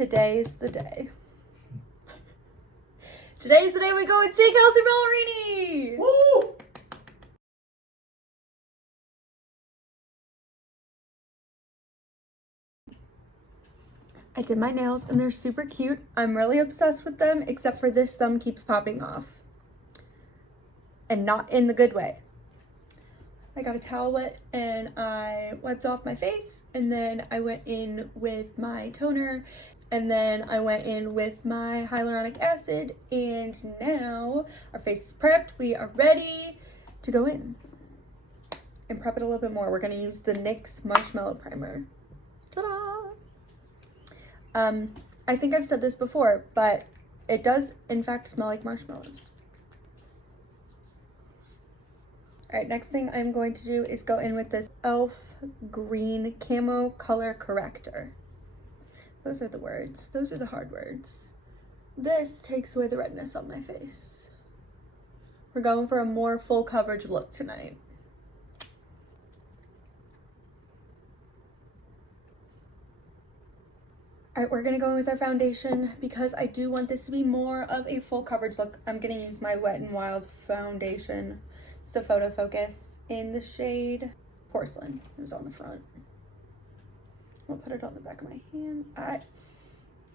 today's the day. Today's the day we go and see Kelsea Ballerini! Woo! I did my nails and they're super cute. I'm really obsessed with them, except for this thumb keeps popping off. And not in the good way. I got a towel wet and I wiped off my face, and then I went in with my toner, and then I went in with my hyaluronic acid, and now our face is prepped. We are ready to go in and prep it a little bit more. We're gonna use the NYX Marshmallow Primer. Ta-da! I think I've said this before, but it does in fact smell like marshmallows. All right, next thing I'm going to do is go in with this e.l.f. Green Camo Color Corrector. Those are the words. Those are the hard words. This takes away the redness on my face. We're going for a more full coverage look tonight. All right, we're gonna go in with our foundation because I do want this to be more of a full coverage look. I'm gonna use my Wet n Wild foundation. It's the Photo Focus in the shade Porcelain. It was on the front. I'll put it on the back of my hand.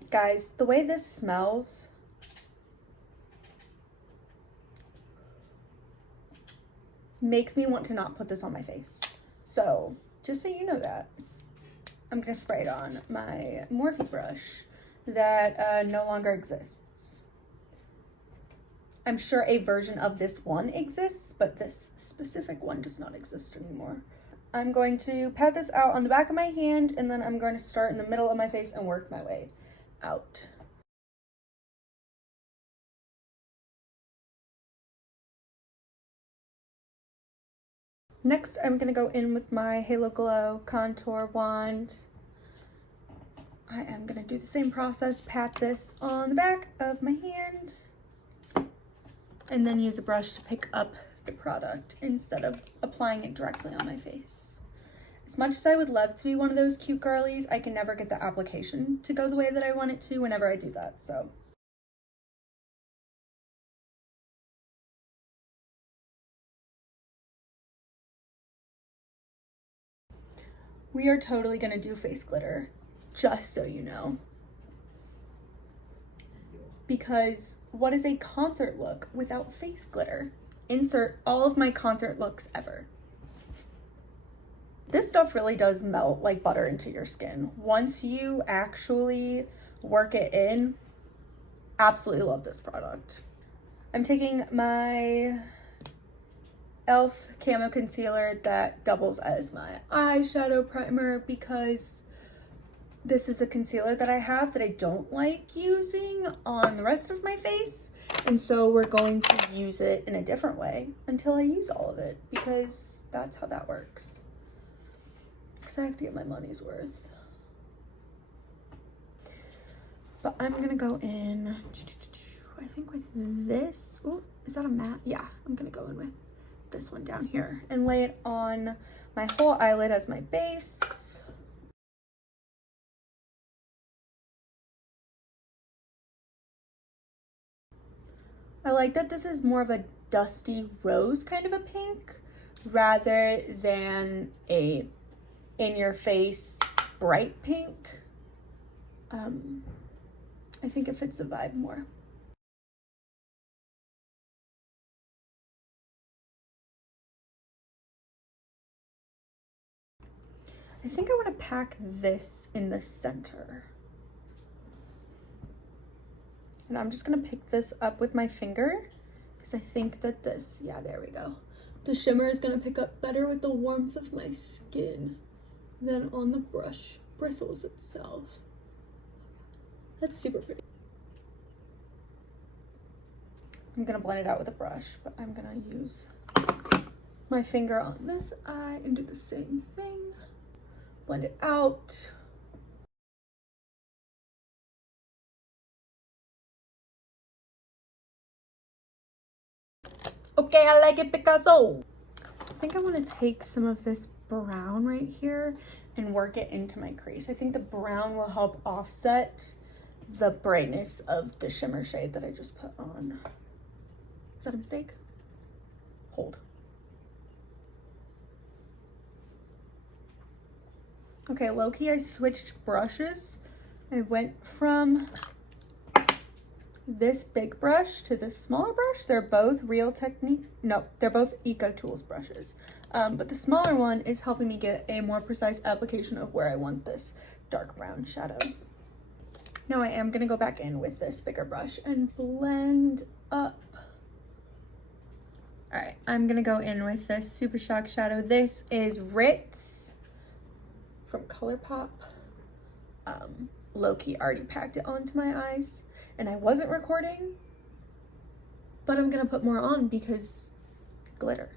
Guys, the way this smells makes me want to not put this on my face. So, just so you know that, I'm gonna spray it on my Morphe brush that no longer exists. I'm sure a version of this one exists, but this specific one does not exist anymore. I'm going to pat this out on the back of my hand, and then I'm going to start in the middle of my face and work my way out. Next, I'm going to go in with my Halo Glow Contour Wand. I am going to do the same process, pat this on the back of my hand, and then use a brush to pick up the product instead of applying it directly on my face. As much as I would love to be one of those cute girlies, I can never get the application to go the way that I want it to whenever I do that, so. We are totally gonna do face glitter, just so you know. Because what is a concert look without face glitter? Insert all of my concert looks ever. This stuff really does melt like butter into your skin. Once you actually work it in, absolutely love this product. I'm taking my e.l.f. Camo Concealer that doubles as my eyeshadow primer because this is a concealer that I have that I don't like using on the rest of my face. And so we're going to use it in a different way until I use all of it, because that's how that works. Because I have to get my money's worth. But I'm gonna go in, I think with this. Oh, is that a matte? Yeah, I'm gonna go in with this one down here and lay it on my whole eyelid as my base. I like that this is more of a dusty rose kind of a pink rather than a in-your-face bright pink. I think it fits the vibe more. I think I want to pack this in the center. And I'm just gonna pick this up with my finger because I think that this, yeah, there we go. The shimmer is gonna pick up better with the warmth of my skin than on the brush bristles itself. That's super pretty. I'm gonna blend it out with a brush, but I'm gonna use my finger on this eye and do the same thing. Blend it out. Okay, I like it, Picasso. I think I want to take some of this brown right here and work it into my crease. I think the brown will help offset the brightness of the shimmer shade that I just put on. Is that a mistake? Hold. Okay, low-key, I switched brushes. I went from this big brush to this smaller brush. They're both Real Technique. No, they're both Eco Tools brushes. But the smaller one is helping me get a more precise application of where I want this dark brown shadow. Now I am gonna go back in with this bigger brush and blend up. All right, I'm gonna go in with this Super Shock shadow. This is Ritz from ColourPop. Low-key already packed it onto my eyes, and I wasn't recording, but I'm gonna put more on because glitter.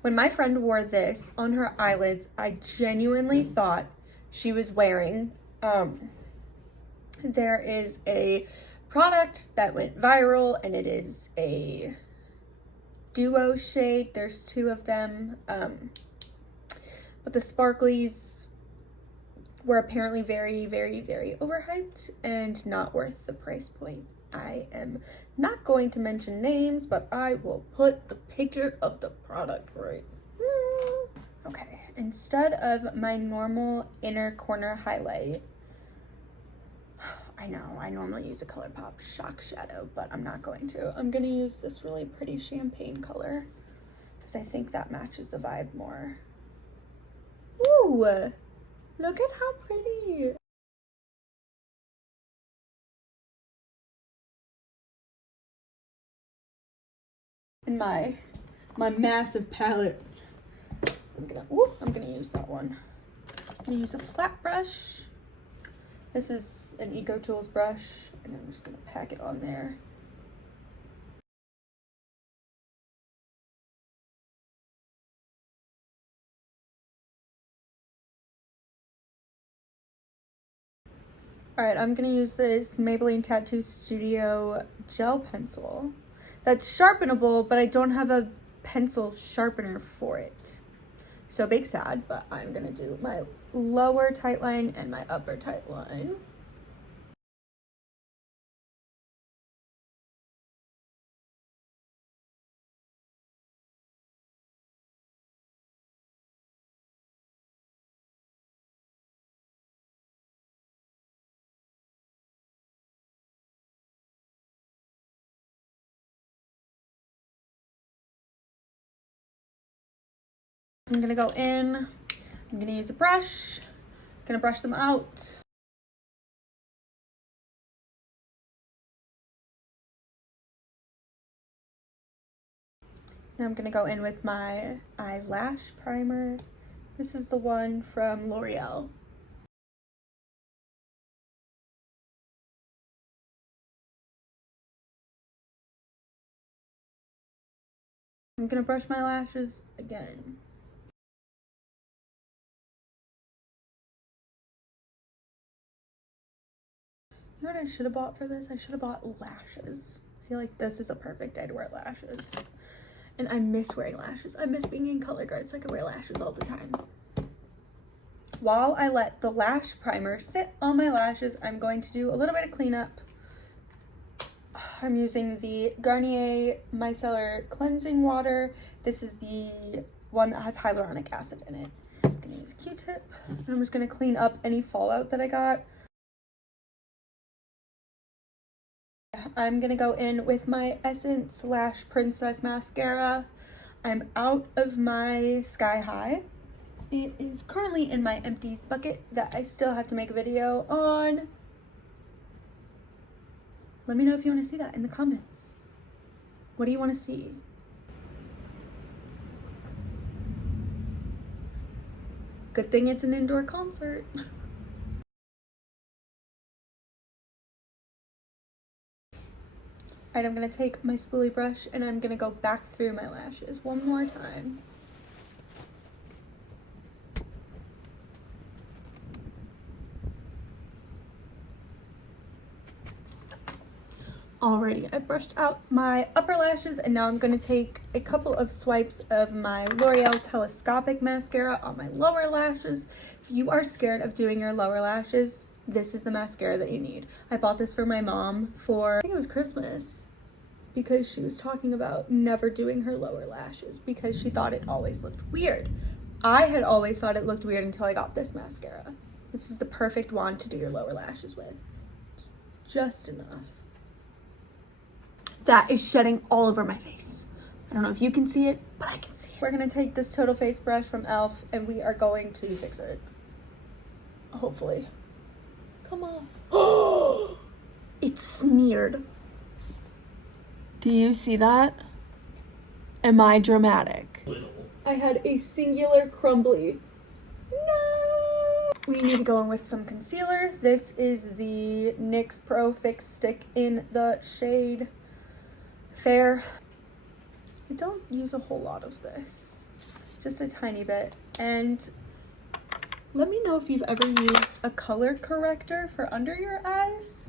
When my friend wore this on her eyelids, I genuinely thought she was wearing, there is a product that went viral, and it is a duo shade. There's two of them, but the sparklies were apparently very, very, very overhyped and not worth the price point. I am not going to mention names, but I will put the picture of the product right. Okay, instead of my normal inner corner highlight, I know I normally use a ColourPop Shock Shadow, but I'm not going to. I'm gonna use this really pretty champagne color because I think that matches the vibe more. Ooh, look at how pretty. And my massive palette. I'm gonna use that one. I'm gonna use a flat brush. This is an Eco Tools brush, and I'm just gonna pack it on there. All right, I'm gonna use this Maybelline Tattoo Studio gel pencil. That's sharpenable, but I don't have a pencil sharpener for it. So big sad, but I'm gonna do my lower tight line and my upper tight line. I'm gonna go in, I'm gonna use a brush, gonna brush them out. Now I'm gonna go in with my eyelash primer. This is the one from L'Oreal. I'm gonna brush my lashes again. You know what I should have bought for this? I should have bought lashes. I feel like this is a perfect day to wear lashes. And I miss wearing lashes. I miss being in color guard so I could wear lashes all the time. While I let the lash primer sit on my lashes, I'm going to do a little bit of cleanup. I'm using the Garnier Micellar Cleansing Water. This is the one that has hyaluronic acid in it. I'm gonna use a Q-tip, and I'm just gonna clean up any fallout that I got. I'm gonna go in with my Essence Lash Princess Mascara. I'm out of my Sky High. It is currently in my empties bucket that I still have to make a video on. Let me know if you want to see that in the comments. What do you want to see? Good thing it's an indoor concert. Alright, I'm gonna take my spoolie brush and I'm gonna go back through my lashes one more time. Alrighty, I brushed out my upper lashes and now I'm going to take a couple of swipes of my L'Oreal Telescopic Mascara on my lower lashes. If you are scared of doing your lower lashes, this is the mascara that you need. I bought this for my mom for, I think it was Christmas, because she was talking about never doing her lower lashes because she thought it always looked weird. I had always thought it looked weird until I got this mascara. This is the perfect wand to do your lower lashes with. Just enough. That is shedding all over my face. I don't know if you can see it, but I can see it. We're gonna take this Total Face brush from e.l.f. and we are going to fix it. Hopefully. Come off. Oh, it's smeared. Do you see that? Am I dramatic? Little. I had a singular crumbly. No! We need to go in with some concealer. This is the NYX Pro Fix Stick in the shade Fair. I don't use a whole lot of this, just a tiny bit. And let me know if you've ever used a color corrector for under your eyes.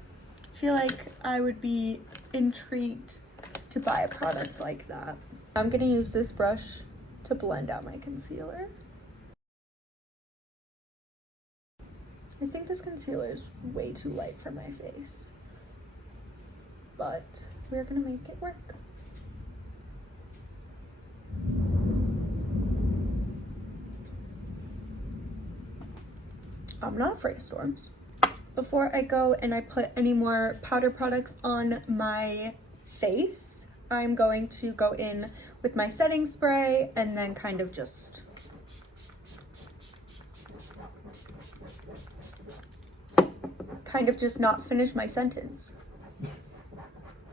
I feel like I would be intrigued to buy a product like that. I'm gonna use this brush to blend out my concealer. I think this concealer is way too light for my face, but we're gonna make it work. I'm not afraid of storms. Before I go and I put any more powder products on my face, I'm going to go in with my setting spray and then kind of just not finish my sentence.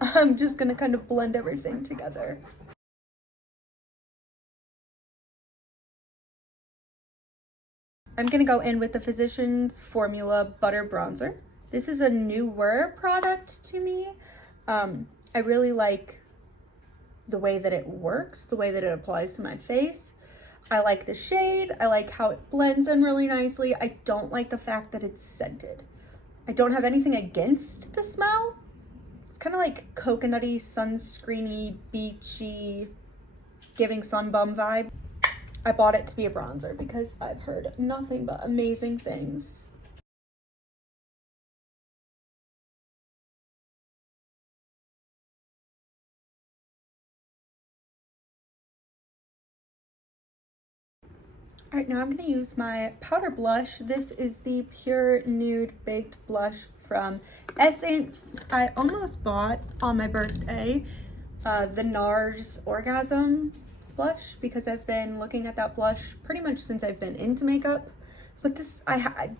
I'm just gonna kind of blend everything together. I'm gonna go in with the Physicians Formula Butter Bronzer. This is a newer product to me. I really like the way that it works, the way that it applies to my face. I like the shade. I like how it blends in really nicely. I don't like the fact that it's scented. I don't have anything against the smell. It's kind of like coconutty, sunscreeny, beachy, giving sun bum vibe. I bought it to be a bronzer because I've heard nothing but amazing things. All right, now I'm gonna use my powder blush. This is the Pure Nude Baked Blush from Essence. I almost bought on my birthday the NARS Orgasm blush because I've been looking at that blush pretty much since I've been into makeup. So this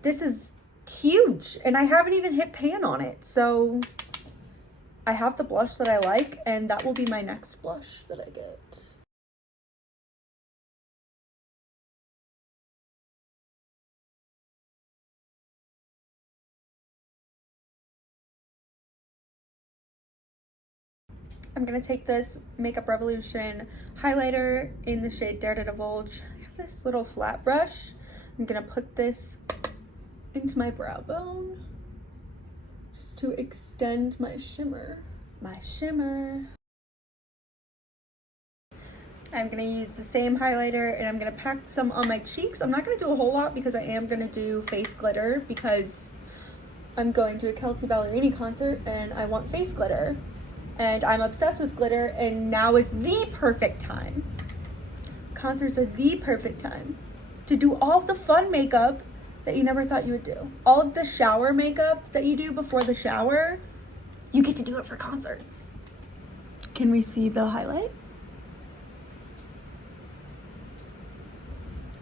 is huge and I haven't even hit pan on it. So I have the blush that I like and that will be my next blush that I get. I'm gonna take this Makeup Revolution highlighter in the shade Dare to Divulge. I have this little flat brush. I'm gonna put this into my brow bone just to extend my shimmer. I'm gonna use the same highlighter and I'm gonna pack some on my cheeks. I'm not gonna do a whole lot because I am gonna do face glitter because I'm going to a Kelsea Ballerini concert and I want face glitter. And I'm obsessed with glitter and now is the perfect time. Concerts are the perfect time to do all of the fun makeup that you never thought you would do. All of the shower makeup that you do before the shower, you get to do it for concerts. Can we see the highlight?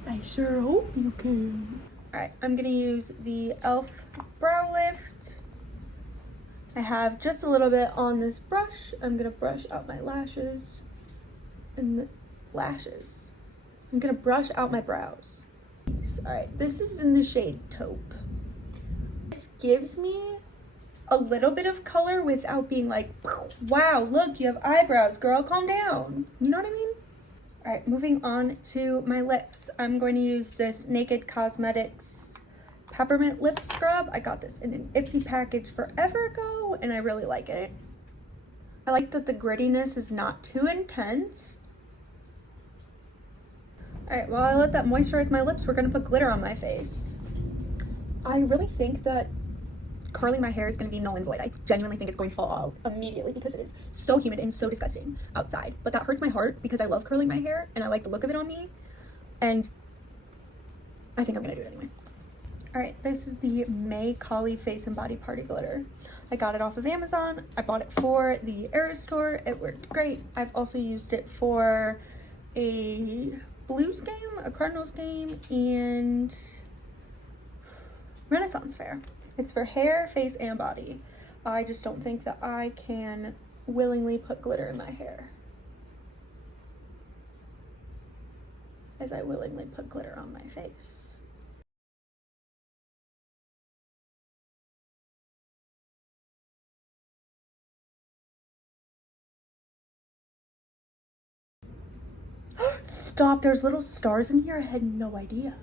I sure hope you can. All right, I'm gonna use the e.l.f. Brow Lift. I have just a little bit on this brush. I'm gonna brush out my lashes and the lashes. I'm gonna brush out my brows. All right, this is in the shade Taupe. This gives me a little bit of color without being like, wow, look, you have eyebrows, girl, calm down. You know what I mean? All right, moving on to my lips. I'm going to use this Naked Cosmetics Peppermint Lip Scrub. I got this in an Ipsy package forever ago, and I really like it. I like that the grittiness is not too intense. All right, while I let that moisturize my lips, we're gonna put glitter on my face. I really think that curling my hair is gonna be null and void. I genuinely think it's going to fall out immediately because it is so humid and so disgusting outside. But that hurts my heart because I love curling my hair and I like the look of it on me. And I think I'm gonna do it anyway. All right, this is the May Collie Face and Body Party Glitter. I got it off of Amazon. I bought it for the Eras store. It worked great. I've also used it for a Blues game, a Cardinals game, and Renaissance Fair. It's for hair, face, and body. I just don't think that I can willingly put glitter in my hair as I willingly put glitter on my face. Stop, there's little stars in here. I had no idea.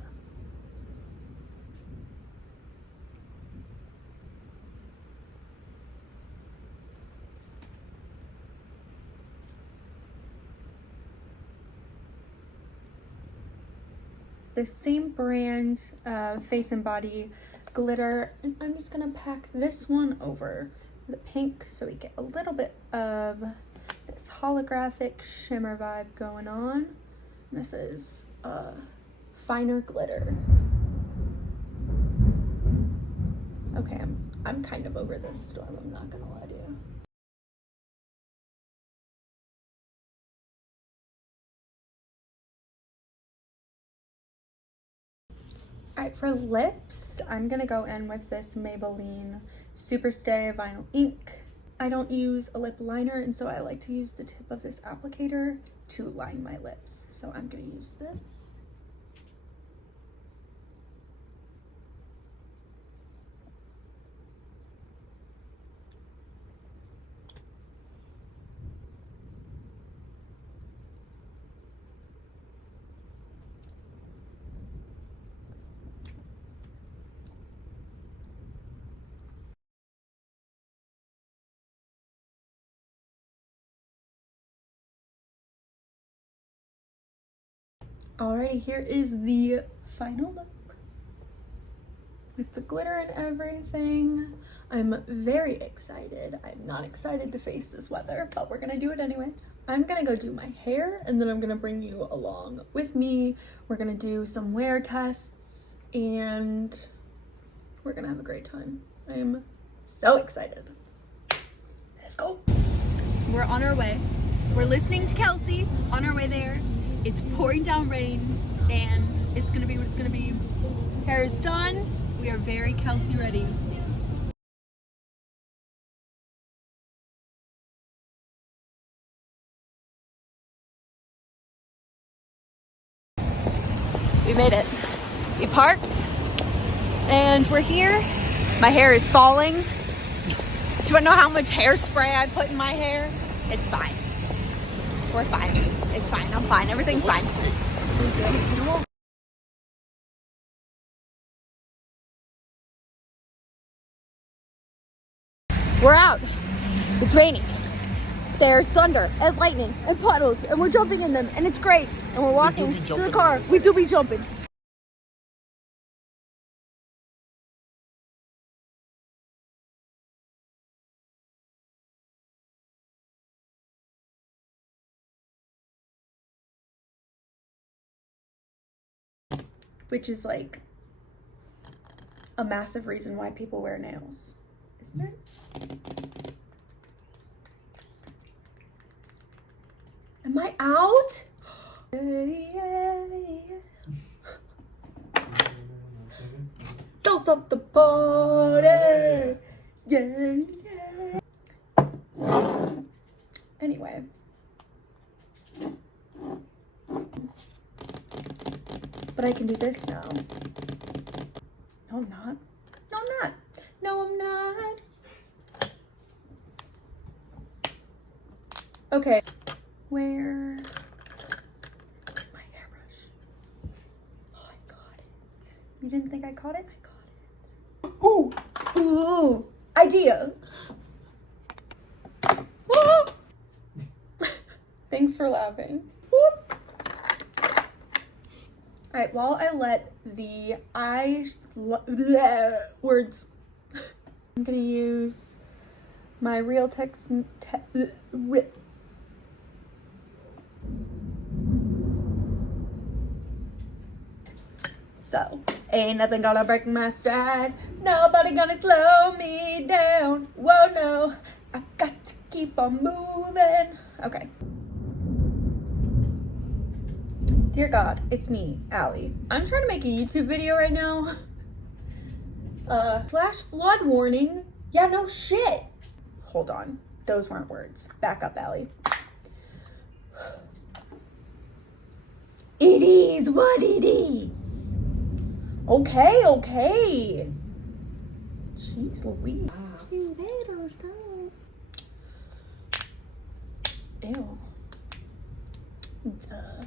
The same brand face and body glitter, and I'm just gonna pack this one over the pink so we get a little bit of this holographic shimmer vibe going on. This is finer glitter. Okay, I'm kind of over this storm, I'm not gonna lie to you. All right, for lips, I'm gonna go in with this Maybelline Superstay Vinyl Ink. I don't use a lip liner, and so I like to use the tip of this applicator to line my lips. So I'm gonna use this. Alrighty, here is the final look with the glitter and everything. I'm very excited. I'm not excited to face this weather, but we're gonna do it anyway. I'm gonna go do my hair and then I'm gonna bring you along with me. We're gonna do some wear tests and we're gonna have a great time. I'm so excited. Let's go. We're on our way. We're listening to Kelsey on our way there. It's pouring down rain and it's gonna be what it's gonna be. Hair is done. We are very Kelsey ready. We made it. We parked and we're here. My hair is falling. Do you wanna know how much hairspray I put in my hair? It's fine. We're fine. It's fine. I'm fine. Everything's fine. We're out. It's raining. There's thunder and lightning and puddles and we're jumping in them and it's great. And we're walking to the car. We do be jumping. Which is like a massive reason why people wear nails, isn't it? Am I out? Don't stop the party. Yeah, yeah. Anyway. But I can do this now. No, I'm not. No, I'm not. No, I'm not. Okay. Where is my hairbrush? Oh, I got it. You didn't think I caught it? I got it. Ooh. Ooh. Idea. Woo. Thanks for laughing. Whoop. All right, while I let the words, I'm gonna use my Real Text. So, ain't nothing gonna break my stride. Nobody gonna slow me down. Whoa, no, I got to keep on moving. Okay. Dear God, it's me, Allie. I'm trying to make a YouTube video right now. Flash flood warning. Yeah, no shit. Hold on. Those weren't words. Back up, Allie. It is what it is. Okay, okay. Jeez Louise. You haters, don't. Ew. Duh.